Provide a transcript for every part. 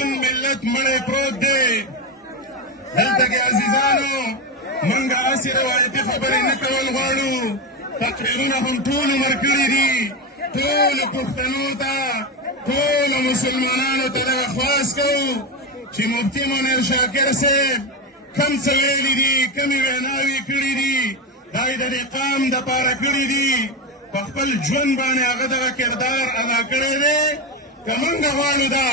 پښتون ملت مړی پروت دی. دلته کې عزیزانو موږ هسې روایتي خبرې نه کول غواړو، تقریرونه هم ټول عمر کړي دي. ټولو پښتنو ته ټولو مسلمانانو ته دغه خواست کوو چې مفتي منیر شاکر صاحب کم څه ویلي دي، کمې ویناوې کړي دي، دا یې د دې قام دپاره کړي دي، په خپل ژوند باندې هغه دغه کردار ادا کړی دی. که موږ غواړو دا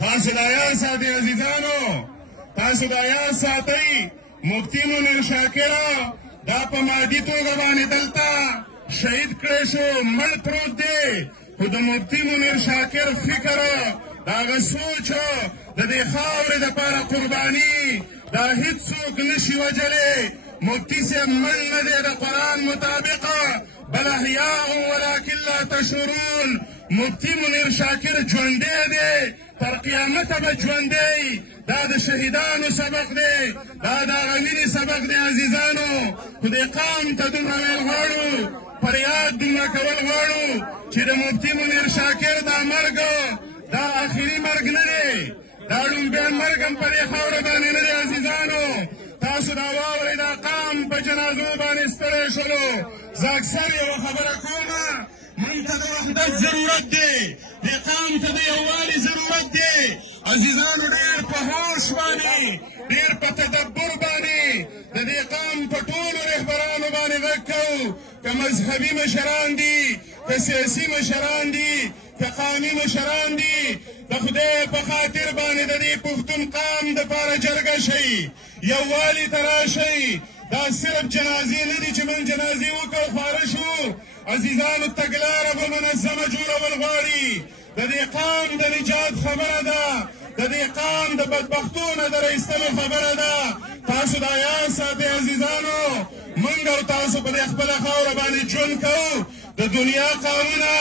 تاسو دا یاد ساتئ عزیزانو، تاسو دا یاد ساتئ مفتي منیر شاکره دا په مادي توګه باندې دلته شهید کړی شو، مړ پروت دی، خو د مفتي منیر شاکر فکر د هغه سوچ د دې خاورې دپاره قرباني دا هېڅوک نشي وجلی. مفتي صاحب مړ نه دی د قرآن مطابق، بل احیاء ولکن لا تشعرون. مفتي منیر شاکر ژوندی دی، تر قیامته به ژوندی. دا د شهیدانو سبق دی، دا د هغه مینې سبق دی عزیزانو. خو دې قام ته دومره ویل غواړو، فریاد دومره کول غواړو چې د مفتي منیر شاکر دا مرګ دا آخري مرګ نه دی، دا ړومبی مرګ هم په دې خاوره باندې نه دی عزیزانو. تاسو دا واورئ دا قام په جنازو باندې ستړی شولو. زه اکثر یوه خبره کومه، موږ ته د وحدت ضرورت دی، دې قام ته د یووالي ضرورت دی عزیزانو. ډېر په هوش باندې، ډېر په تدبر باندې د دې قام په ټولو رهبرانو باندې غږ کوو، که مذهبي مشران دي، که سیاسي مشران دي، که قومي مشران دي، د خدای په خاطر باندې د دې پښتون قام دپاره جرګه شئ، یووالي ته راشئ. دا صرف جنازې نه دي چې موږ جنازې وکړو خواره شو. عزیزانو تګلاره به منظمه جوړول غواړي. د دې قام د نجات خبره ده، د دې قام د بدبختو نه د رایستلو خبره ده. تاسو دا یاد ساتئ عزیزانو، موږ او تاسو په دې خپله خاوره باندې ژوند کوو. د دنیا قامونه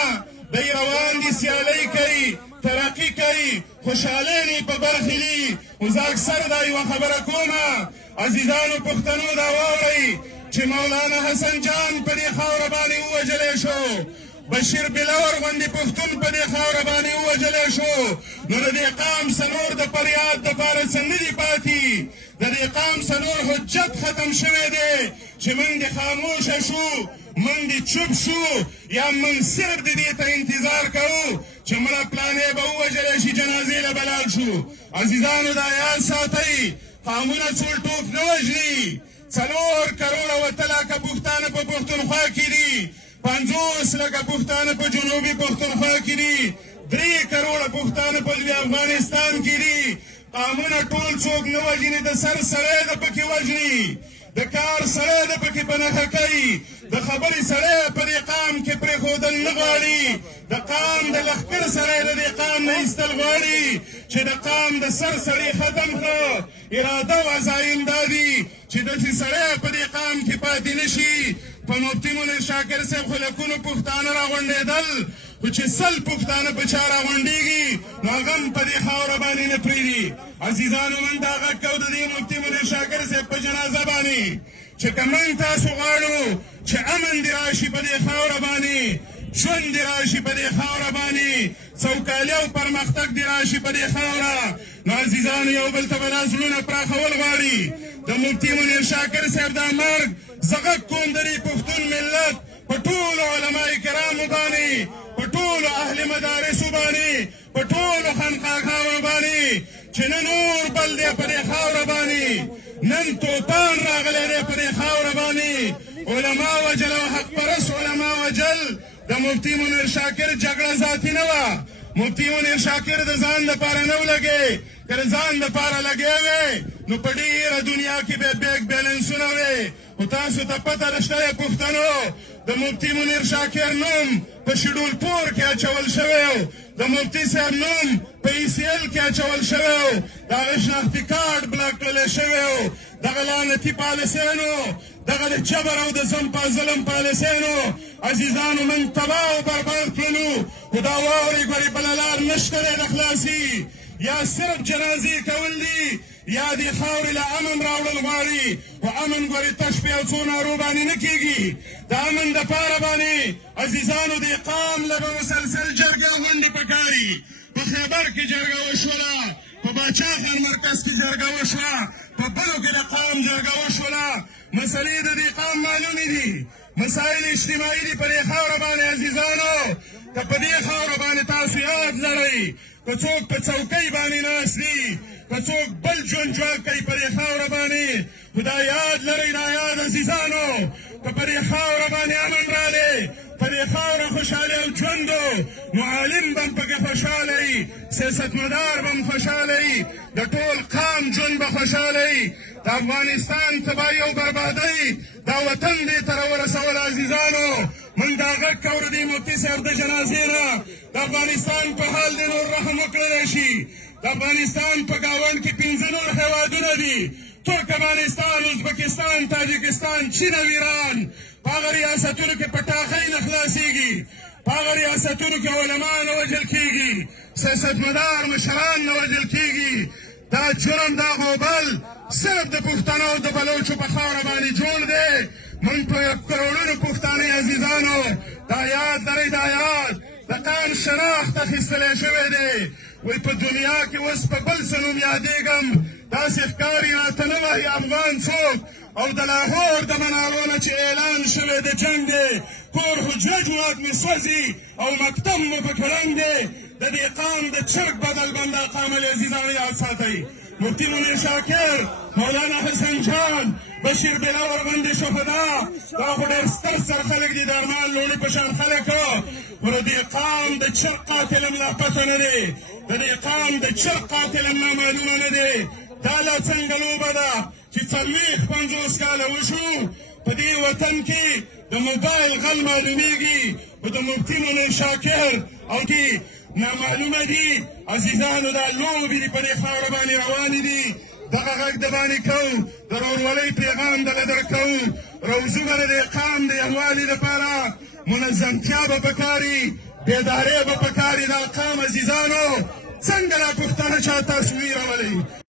دی روان دي، سیالۍ کوي، ترقي کوي، خوشحالۍ په برخې دي. خو زه اکثر دا یوه خبره کومه عزیزانو پښتنو، دا واورئ چې مولانا حسن جان په دې خاوره باندې ووژلی شو، بشیر بلور غوندې پښتون په دې خاوره باندې ووژلی شو. نو د دې قام څلور د فریاد دپاره څه نه دي پاتې، د دې قام څلور حجت ختم شوی دی چې موږ دې خاموشه شو، موږ دې چوپ شو، یا موږ صرف د دې ته انتظار کوو چې مړه پلانې به ووژلی شي، جنازې له به لاړ شو. عزیزانو دا یاد ساتئ، قامونه څول ټوک نه وژني. 4 کروړه وته لاکه پښتانه په پښتونخوا کې دي، 50 لکه پښتانه په جنوبي پښتونخوا کې دي، 3 کروړه پښتانه په لوی افغانستان کې دي. قامونه ټول څوک نه وژني، د سر سړی د پکې وژني، د کار سړی د پکې په نښه کوي، د خبرې سړی په دې قام کې پرېښودل نه غواړي، د قام د لښکر سړی د دې قام نه ایستل غواړي چې د قام د سر سړی ختم کړه. اراده او عزایم دا دي چې داسې سړی په دې قام کې پاتې نه شي. په مفتي منیر شاکر صاحب خو لکونو پښتانه راغونډېدل، خو چې 100 پښتانه په چا راغونډېږي نو هغه هم په دې خاوره باندې نه پرېږدي. عزیزانو موږ دا غږ کوو د دې مفتي منیر شاکر صاحب په جنازه باندې چې که موږ تاسو غواړو چې امن دې راشي په دې خاوره باندې، ژوند دې راشي په دې خاوره باندې، سوکالي او پرمختګ دې راشي په دې خاوره، نو عزیزانو یو بل ته به دا زړونه پراخول غواړي. د مفتي منیر شاکر صاحب دا مرګ زه غږ کوم د دې پښتون ملت په ټولو علماء کرامو باندې، په ټولو اهل مدارسو باندې، په ټولو خانقاهانو باندې چې نه نور بل دی په دې خاوره باندې، نن توپان راغلی دی په دې خاوره باندې. علما وجل او حق پرست علما وجل. د مفتي منیر شاکر جګړه ذاتي نه وه، مفتي منیر شاکر د ځان لپاره نه ولګې، که د ځان لپاره لګې وې نو په ډېره دنیا کې به بیک بیلنسونه وې. خو تاسو ته پته ده شته پښتنو، د مفتي منیر شاکر نوم په شیډول پور کې اچول شوی و، د مفتي صاحب نوم په ECL کې اچول شوی و، د هغه شناختي کارډ بلاک کړلی شوی و. دغه لعنتي پالیسیانو، دغه د جبر او د ظلم پالیسیانو عزیزانو من تباه او برباد کړلو. خو دا واورئ ګورې بله لار نشته دی د خلاصي، یا صرف جنازې کول دي یا دې خاورې له امن راوړل غواړي. خو امن ګورې تش په یو څو نارو باندې نه کېږي. د امن دپاره باندې عزیزانو دې قام له به مسلسل جرګه غونډې پکاري. په خیبر کې جرګه وشوله، باچاخان مرکز کې جرګه وشوه، په بلو کې د قام جرګه وشوله. مسلې د دې قام معلومې دي، مسایل اجتماعي دي په دې خاوره باندې عزیزانو. که په دې خاوره باندې تاسو یاد لرئ، که څوک په څوکۍ باندې ناست دي، که څوک بل ژوند جوړ کوي په دې خاوره باندې، خو دا یاد لرئ، دا یاد عزیزانو، که په دې خاوره باندې امن راغلی، په دې خاوره خوشحالي او ژوند نو عالم به هم پکې خوشحاله وي، سیاستمدار به هم خوشحاله وي، د ټول قام ژوند به خوشحاله وي. د افغانستان تباهي او بربادۍ دا وطن دې ته راورسول عزیزانو. موږ دا غږ کوو د مفتي صاحب د جنازې نه، د افغانستان په حال دې نور رحم وکړلی شي. د افغانستان په ګاونډ کې 15 نور هېوادونه دي، ترکمنستان، ازبکستان، تاجکستان، چین او ایران. په هغه ریاستونو کې پټاخۍ نه خلاصېږي، په هغه ریاستونو کې علما نه وژل کېږي، سیاستمدار مشران نه وژل کېږي. دا جرم، دا غوبل صرف د پښتنو او د بلوچو په خاوره باندې جوړ دی. موږ په کروڑونو پښتانه عزیزانو دا یاد لرئ، دا یاد د قام شناخت اخیستلی شوی دی. وایي په دنیا کې اوس په بل څه نوم یادېږم، داسې ښکاري راته نه وایي افغان څوک. او د لاهور د منارو نه چې اعلان شوی د جنګ دی، کور حجره جومات مې سوځي او مکتب مو پکې رنګ دی. د دې قام د چرګ بدل بنده قام العزیزانو یاد ساتئ. مفتی منیر شاکر، مولانا حسن جان، بشیر بلاور غوندې شهدا، دا خو ډېر ستر سر خلک دي، د ارمان لوڼي په شان خلک. خو د دې قام د چرګ قاتل هم لا پته نه دی، د دې قام د چرګ قاتل هم لا معلومه نه دی. دا لا څنګه لوبه ده چې 40-50 کاله وشو په دې وطن کې د موبایل غل معلومیږي، خو د مفتی منیر شاکر او دې نامعلومه دي. عزیزانو دا لوبې دي په دې خاوره باندې روانې دي. دغه غږ د باندې کوو، د ورورولۍ پیغام دغه در کوو. روزونه د دې قام د یووالي لپاره منظمتیا به پکاري، بیدارۍ به پکاري. دا قام عزیزانو څنګه دا پښتانه چا تاسو ویرولئ؟